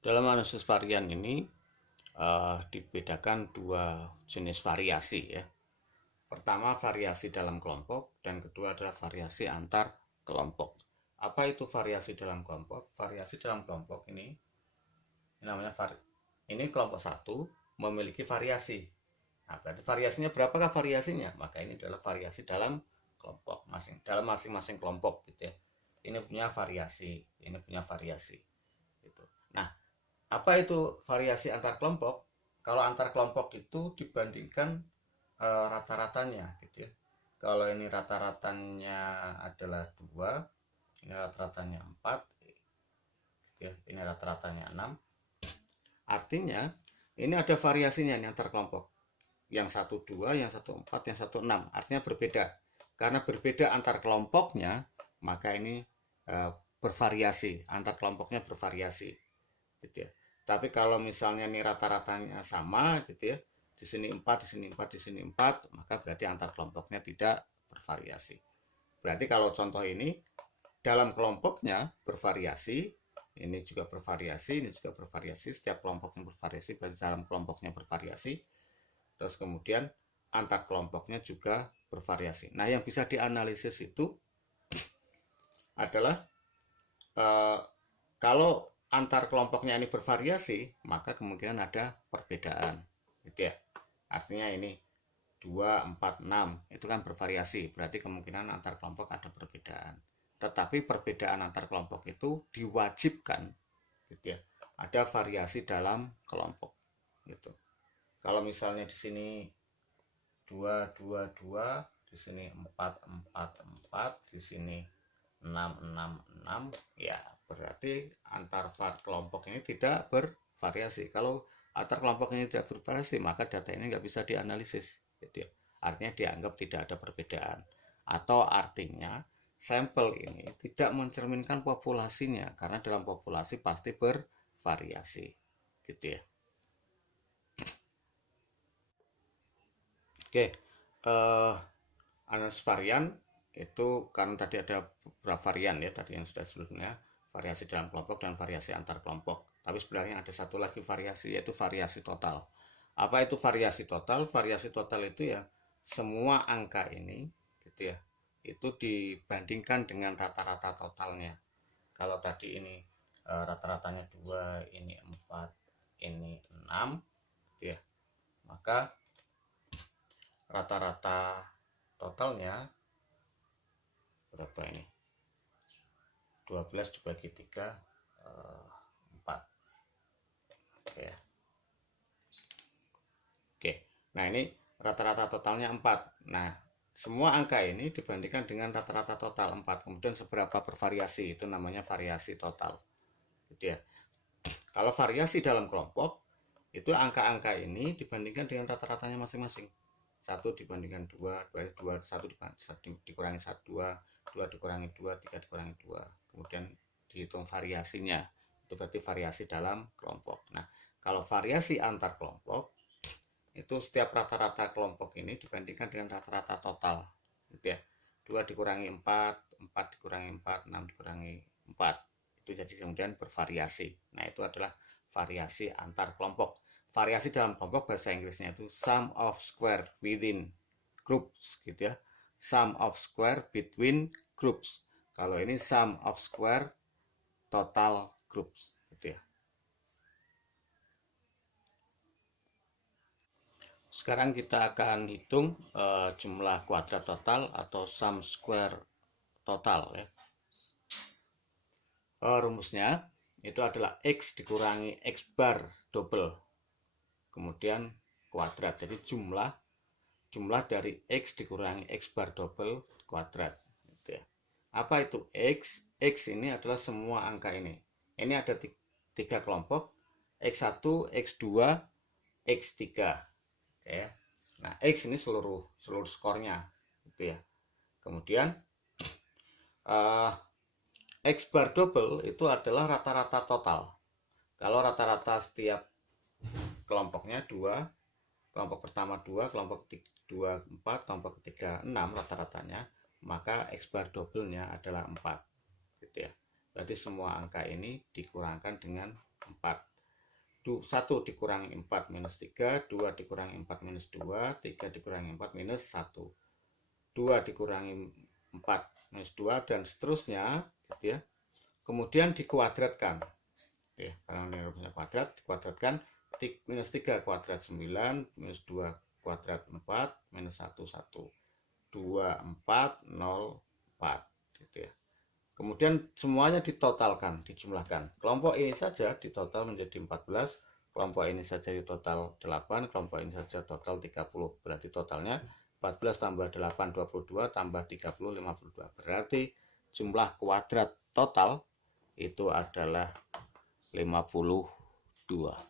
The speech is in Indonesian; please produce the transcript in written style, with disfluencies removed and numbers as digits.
Dalam analisis varian ini dibedakan dua jenis variasi ya. Pertama variasi dalam kelompok dan kedua adalah variasi antar kelompok. Apa itu variasi dalam kelompok? Variasi dalam kelompok ini namanya ini kelompok satu memiliki variasi. Nah, berarti variasinya berapakah variasinya? Maka ini adalah variasi dalam kelompok dalam masing-masing kelompok gitu ya. Ini punya variasi, ini punya variasi. Gitu. Nah, apa itu variasi antar kelompok? Kalau antar kelompok itu dibandingkan rata-ratanya gitu ya. Kalau ini rata-ratanya adalah 2, ini rata-ratanya 4, ya, ini rata-ratanya 6. Artinya ini ada variasinya nih antar kelompok. Yang satu 2, yang satu 4, yang satu 6. Artinya berbeda. Karena berbeda antar kelompoknya, maka ini bervariasi, antar kelompoknya bervariasi gitu ya. Tapi kalau misalnya nih rata-ratanya sama gitu ya, di sini 4, di sini 4, di sini 4, maka berarti antar kelompoknya tidak bervariasi. Berarti kalau contoh ini dalam kelompoknya bervariasi, ini juga bervariasi, ini juga bervariasi, setiap kelompoknya bervariasi, berarti dalam kelompoknya bervariasi. Terus kemudian antar kelompoknya juga bervariasi. Nah, yang bisa dianalisis itu adalah eh, kalau antar kelompoknya ini bervariasi, maka kemungkinan ada perbedaan. Gitu ya. Artinya ini 2, 4, 6 itu kan bervariasi, berarti kemungkinan antar kelompok ada perbedaan. Tetapi perbedaan antar kelompok itu diwajibkan gitu ya. Ada variasi dalam kelompok gitu. Kalau misalnya di sini 2 2 2, di sini 4 4 4, di sini 6 6 6, ya berarti antar kelompok ini tidak bervariasi. Kalau antar kelompok ini tidak bervariasi, maka data ini nggak bisa dianalisis gitu ya. Artinya dianggap tidak ada perbedaan, atau artinya sampel ini tidak mencerminkan populasinya, karena dalam populasi pasti bervariasi gitu ya. Oke, analisis varian itu karena tadi ada beberapa varian ya, tadi yang sudah sebelumnya, variasi dalam kelompok dan variasi antar kelompok. Tapi sebenarnya ada satu lagi variasi, yaitu variasi total. Apa itu variasi total? Variasi total itu ya semua angka ini gitu ya, itu dibandingkan dengan rata-rata totalnya. Kalau tadi ini rata-ratanya 2, ini 4, ini 6 gitu ya, maka rata-rata totalnya berapa ini? 12 dibagi 3, 4. Oke ya. Oke. Nah, ini rata-rata totalnya 4. Nah, semua angka ini dibandingkan dengan rata-rata total 4. Kemudian seberapa bervariasi, itu namanya variasi total. Gitu ya. Kalau variasi dalam kelompok, itu angka-angka ini dibandingkan dengan rata-ratanya masing-masing. 1 dibandingkan 2, 2 1 dikurangi 1, 2, 2 dikurangi 2, 3 dikurangi 2. Kemudian dihitung variasinya. Itu berarti variasi dalam kelompok. Nah, kalau variasi antar kelompok, itu setiap rata-rata kelompok ini dibandingkan dengan rata-rata total. Gitu ya. 2 dikurangi 4, 4 dikurangi 4, 6 dikurangi 4. Itu jadi kemudian bervariasi. Nah, itu adalah variasi antar kelompok. Variasi dalam kelompok bahasa Inggrisnya itu sum of square within groups gitu ya. Sum of square between groups. Kalau ini sum of square total groups gitu ya. Sekarang kita akan hitung jumlah kuadrat total atau sum square total ya. Rumusnya itu adalah x dikurangi x bar double kemudian kuadrat. Jadi jumlah dari x dikurangi x bar double kuadrat gitu ya. Apa itu x? X ini adalah semua angka ini. Ini ada 3 kelompok, x1, x2, x3. Oke. Nah, x ini seluruh skornya gitu ya. Kemudian x bar double itu adalah rata-rata total. Kalau rata-rata setiap kelompoknya 2, kelompok pertama 2, kelompok 2 4, kelompok ketiga 6 rata-ratanya, maka x bar double-nya adalah 4 gitu ya. Berarti semua angka ini dikurangkan dengan 4. 1 dikurangi 4 minus 3, 2 dikurangi 4 minus 2, 3 dikurangi 4 minus 1, 2 dikurangi 4 minus 2, dan seterusnya gitu ya. Kemudian dikuadratkan. Oke, karena ini rumusnya kuadrat, dikuadratkan. Minus 3 kuadrat 9, minus 2 kuadrat 4, minus 1 1, 2 4 0 4 gitu ya. Kemudian semuanya ditotalkan, dijumlahkan. Kelompok ini saja ditotal menjadi 14, kelompok ini saja ditotal 8, kelompok ini saja total 30. Berarti totalnya 14 tambah 8 22 tambah 30 52. Berarti jumlah kuadrat total itu adalah 52.